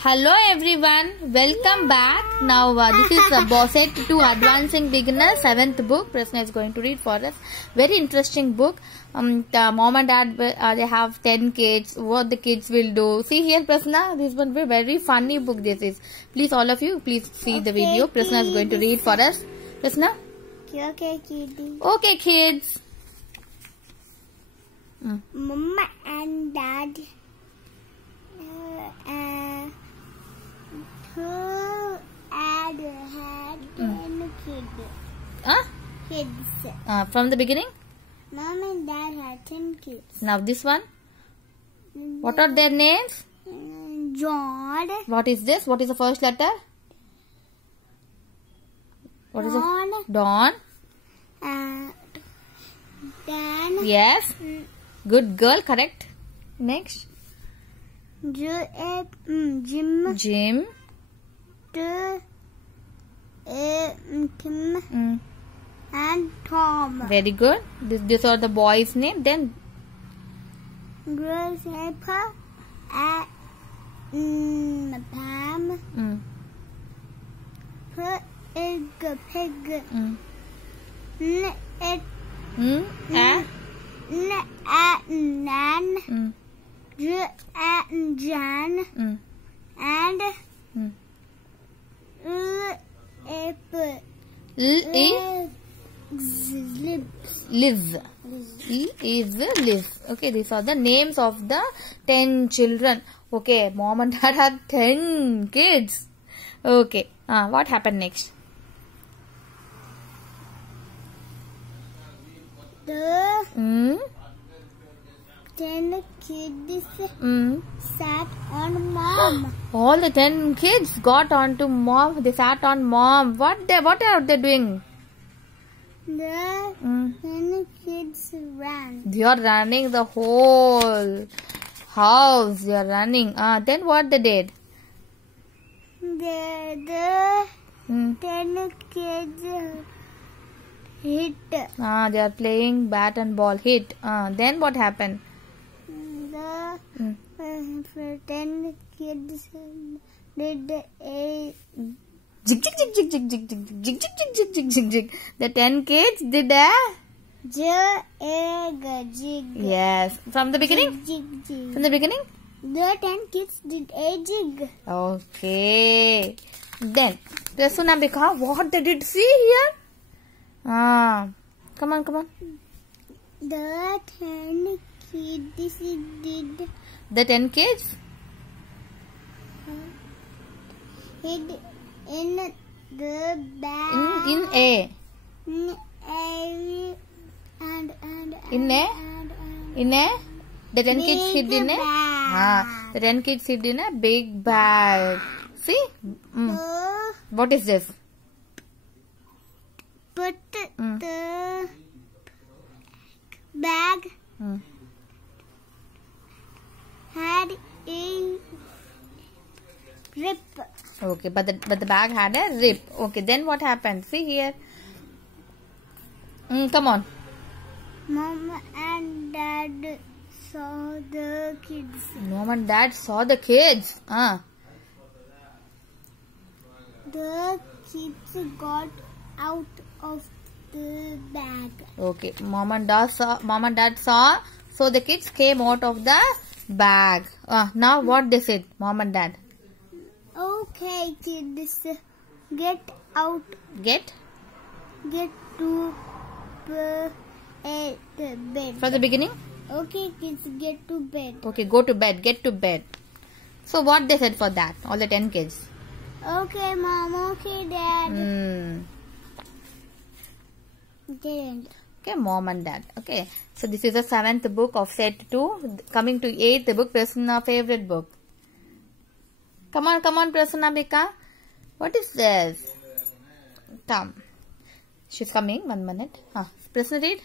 Hello everyone, welcome back. Now this is Set to Advancing Beginners 7th book. Prasna is going to read for us. Very interesting book. The mom and dad they have 10 kids. What the kids will do. See here Prasna, this one very funny book this is. Please all of you, please see the video. Prasna is going to read for us. Prasna? Okay, kids. Okay, kids. Mama and dad had 10 kids. Kids. From the beginning? Mom and dad had 10 kids. Now this one? What are their names? John. What is this? What is the first letter? What is it? Dawn. Dan. Yes. Good girl, correct. Next. Jim. Jim. Tim. And Tom. Very good. These are the boys' name. Then. Grasshopper. Pam. Pig. Nan. Jan. And Liz. Liz. Okay, these are the names of the 10 children. Okay, mom and dad had 10 kids. Okay, what happened next? The 10 kids sat on mom. All the 10 kids got onto mom. They sat on mom. What are they doing? The 10 kids ran. They are running the whole house. They are running. Then what they did? The 10 kids hit. They are playing bat and ball. Hit. Then what happened? The 10 kids did a jig jig jig jig jig jig jig jig jig jig jig jig jig. The 10 kids did a jig. Yes. From the beginning? Jig. From the beginning? The 10 kids did a jig. Okay. Then Prasunambika, what they did see here? Come on. The 10 kids did. The 10 kids? Hid in the bag. In A. The 10 kids hid in a. The 10 kids hid in a big bag. See? What is this? Put the bag had a rip. Okay, but the bag had a rip. Okay, then what happened? See here. Come on. Mom and dad saw the kids. Mom and dad saw the kids. The kids got out of the bag. Okay, mom and dad saw. So the kids came out of the bag. Now what they said, mom and dad? Okay, kids, get out. Get to bed. From the beginning? Okay, kids, get to bed. Okay, go to bed. Get to bed. So what they said for that? All the 10 kids. Okay, mom. Okay, dad. Didn't. Okay, mom and dad. Okay, so this is the 7th book of set 2. Coming to 8th book, Prasanna favorite book. Come on, Prasanambika. What is this? Come. She's coming. 1 minute. Prasanna read.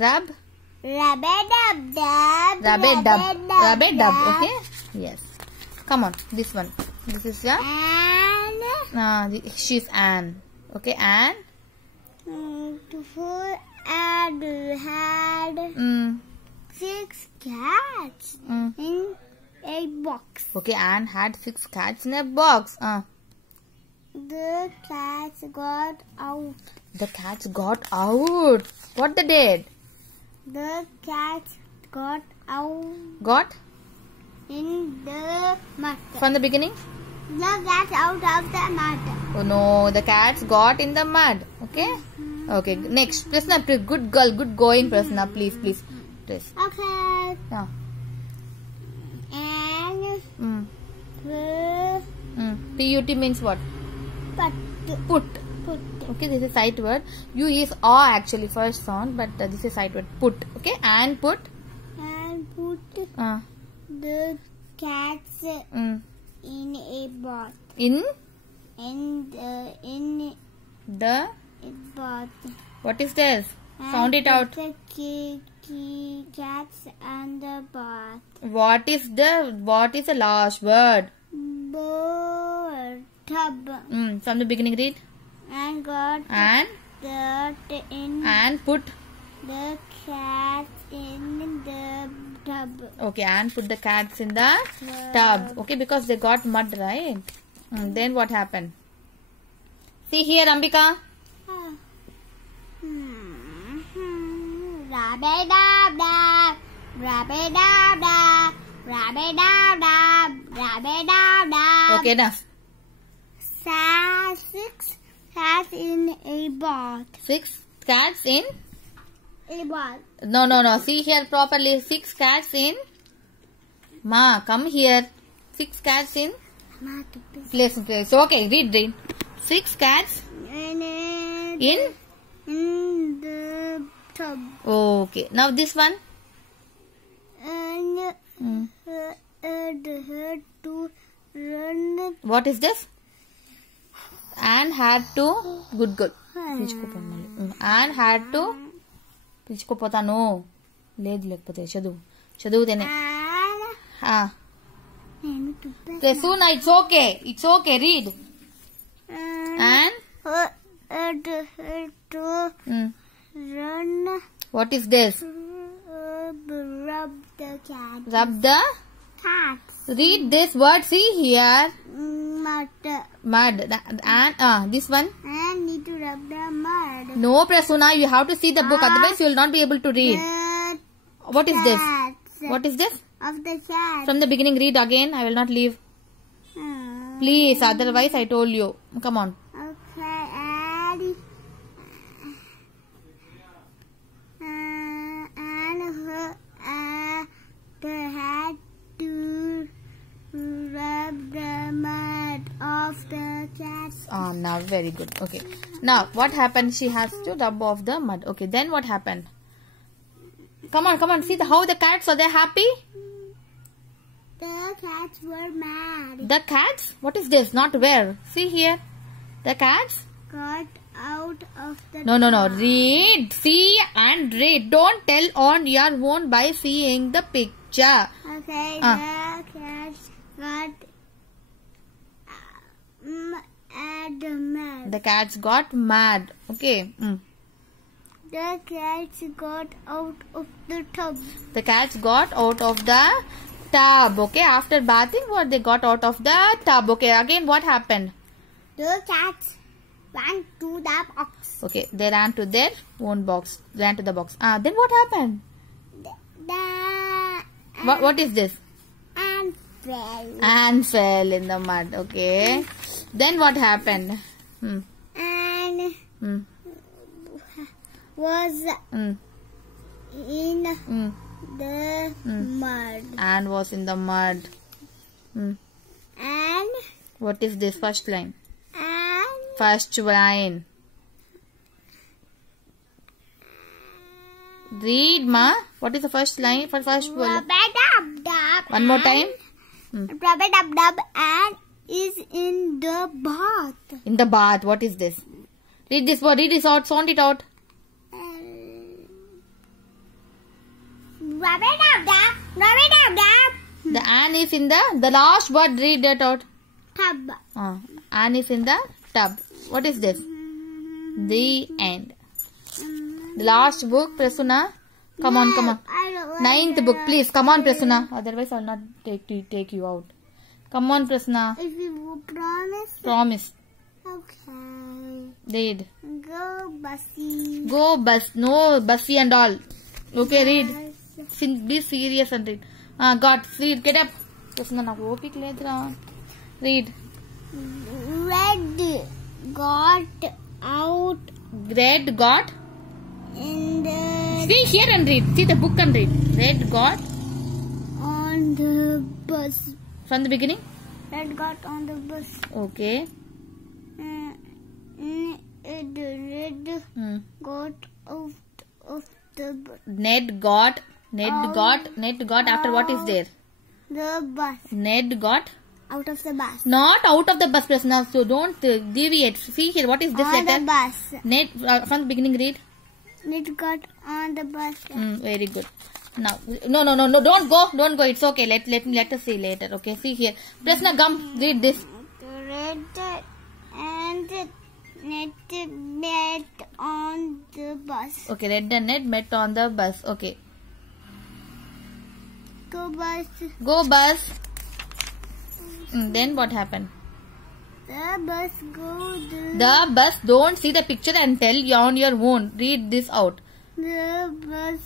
Rub. Rabbit dub. Okay. Yes. Come on. This one. This is she's Anne. Okay, Anne. Before Ad had 6 cats in a box. Okay, Anne had 6 cats in a box. The cats got out. The cats got out. What they did? The cats got out Got in the mud. from the beginning? The cats out of the mud. Oh no, the cats got in the mud. Okay? Okay, next. Prasna, good girl, good going, Prasna. Please. Please. Okay. Yeah. And PUT means what? put. Put. Okay, this is sight word. U is aw actually first sound, but this is sight word. Put. Okay, and put. And put the cats in a bath. In In the. a bath. What is this? And Sound it out. put the cats and the bath. What is the last word? Tub. From the beginning read. And got And dirt in put. the cats in the tub. Okay, and put the cats in the tub. Okay, because they got mud, right? Then what happened? See here, Ambika. Rabbe-dab-dab, rabbe-dab-dab, rabbe-dab-dab, rabbe-dab-dab. Okay, enough. 6 cats in a bath. 6 cats in. A bath. No. See here properly. 6 cats in. Ma, come here. 6 cats in. Place. Okay, read. 6 cats in. In the tub. Okay. Now this one. And had to run. What is this? And had to. Good girl. And had to. పిలుచుకోపోతాను లేదు లేకపోతే చదువుతేనే Suna, it's okay, read. And had to run. What is this? Rub the cat. Rub the Cats. read this word. See here. Mud. And this one. And need to rub the mud. No, Prasuna, you have to see the book, otherwise you will not be able to read. What is this? What is this? Of the cat. From the beginning read again. I will not leave. Please, otherwise I told you. Come on. Okay, and they had to rub the mud off the cats. Now very good. Okay. Now what happened? She has to rub off the mud. Okay. Then what happened? Come on. See how the cats are. They happy? The cats were mad. The cats? What is this? Not where? See here. The cats? Got out of the No. Read. See and read. Don't tell on your own by seeing the picture. Okay, the cats got mad. The cats got mad. Okay. The cats got out of the tub. The cats got out of the tub. Okay. After bathing, what they got out of the tub. Okay. Again, what happened? The cats ran to the box. Okay. They ran to their own box. Ran to the box. Then what happened? What is this? And fell. And fell in the mud. Okay. Then what happened? And was in the mud. And was in the mud. And What is this first line? and First line. Read, ma. What is the first line? For first one. rub-a-dub-dub. One more time. Rub-a-dub-dub and is in the bath. In the bath. What is this? Read this word. Read this out. Sound it out. Rub-a-dub-dub. Rub-a-dub-dub. The an is in the last word. Read that out. Tub. An is in the tub. What is this? The end. The last book, Prasuna. Come on. I don't Ninth book, please. Come on, Prasanna. Otherwise, I'll not take you out. Come on, Prasanna. If you promise. Promise. Okay. Read. Go, Bussy. Go, bus. No, Bussy and all. Okay, read. Be serious and read. Got. Read. Get up. Prasanna, na opic ledra. Read. Red got out Red got. in the See here and read. See the book and read. Red got. on the bus. From the beginning. Red got on the bus. Okay. Red got out of the bus. Ned got. After what is there? The bus. Ned got. Out of the bus. Not out of the bus, Prasanna. So don't deviate. See here. What is this On letter? the bus. Ned. From the beginning, read. It got on the bus. Very good. Now, no, don't go. It's okay. Let us see later. Okay, see here. Prasanna, come. Read this. Red and Ned met on the bus. Okay, Red and Ned met on the bus. Okay. Go bus. Go bus. Then what happened? The bus go The bus. Don't see the picture and tell you on your own. Read this out. The bus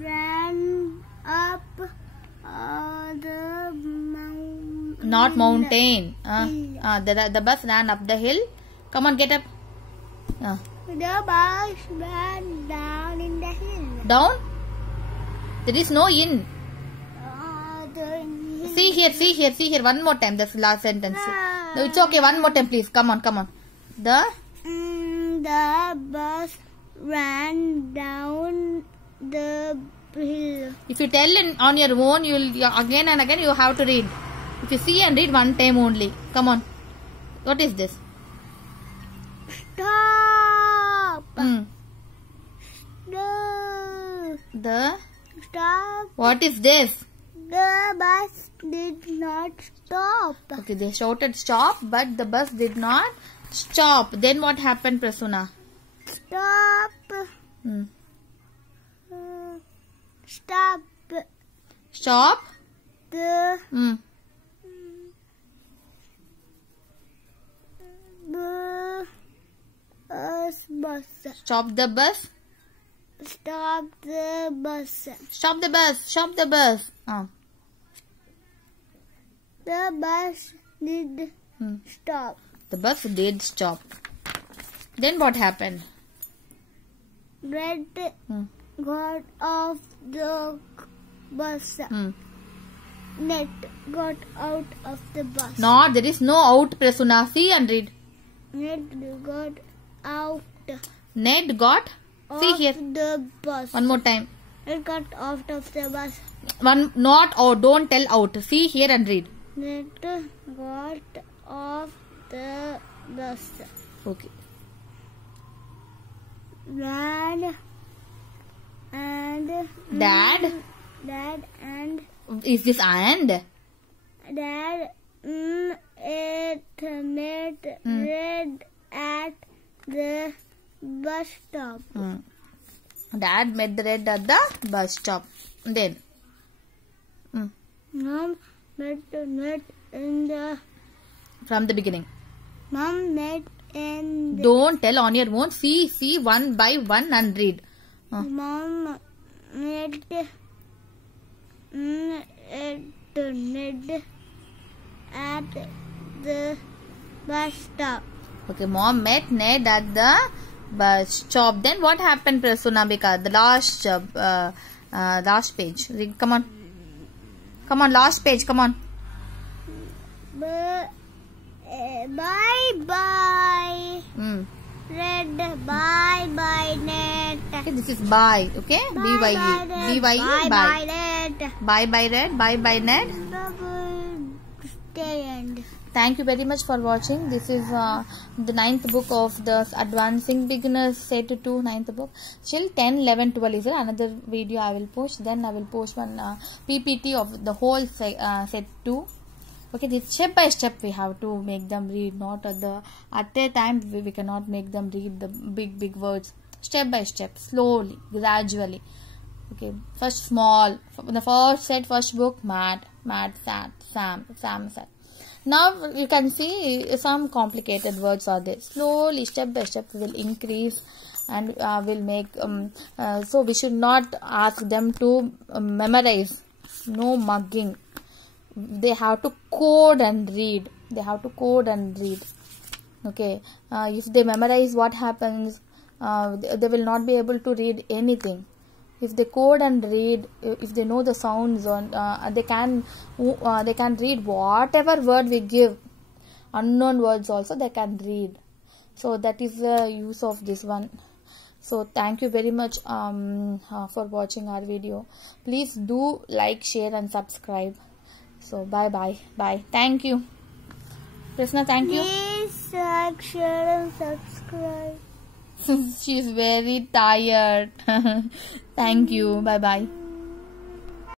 ran up the mountain. Not mountain. The bus ran up the hill. Come on, get up. The bus ran down in the hill. Down? There is no in. See here. One more time. That's the last sentence. No, it's okay. One more time, please. Come on. The bus ran down the hill. If you tell on your own, again and again you have to read. If you see and read one time only. Come on. What is this? Stop. No. Stop. What is this? The bus did not stop. Okay, they shouted stop, but the bus did not stop. Then what happened, Prasanna? Stop. Stop. Stop. The bus. Stop the bus. Stop the bus. Stop the bus. Stop the bus. The bus did stop. The bus did stop. Then what happened? Red got off the bus. Ned got out of the bus. No, there is no out, Prasanna. See and read. Ned got out. Ned got. See here. The bus. One more time. Ned got out of the bus. One not out. Don't tell out. See here and read. Ned got off the bus. Okay. Dad and Dad. Is this and? Dad met Red at the bus stop. Dad met the Red at the bus stop. Then? Mom met Ned in the... From the beginning. Mom met in the... Don't tell on your own. See one by one and read. Mom met Ned at the bus stop. Okay, Mom met Ned at the bus stop. Then what happened, Prasanna? The last page. Read, come on. Come on, last page. Come on. Bye. Red. Bye, Ned. Okay, this is bye. Okay, B-Y-E. B-Y-E. Bye. Ned. Bye, Red. Bye, Ned. Stay end. Thank you very much for watching. This is the 9th book of the Advancing Beginners Set 2 9th book. Still 10, 11, 12 is there. Another video I will post. Then I will post one PPT of the whole set 2. Okay, this step by step we have to make them read. Not at a time we cannot make them read the big words. Step by step, slowly, gradually. Okay, first small. The first set, first book, Matt, Sad, Sam, Sad. Now you can see some complicated words are there. Slowly, step by step, will increase and will make. So we should not ask them to memorize. No mugging. They have to code and read. Okay. If they memorize, what happens? They will not be able to read anything. If they code and read, if they know the sounds, they can read whatever word we give. Unknown words also they can read. So that is the use of this one. So thank you very much for watching our video. Please do like, share and subscribe. So bye. Thank you. Prasna, thank you. Please like, share and subscribe. She's very tired. Thank you. Bye.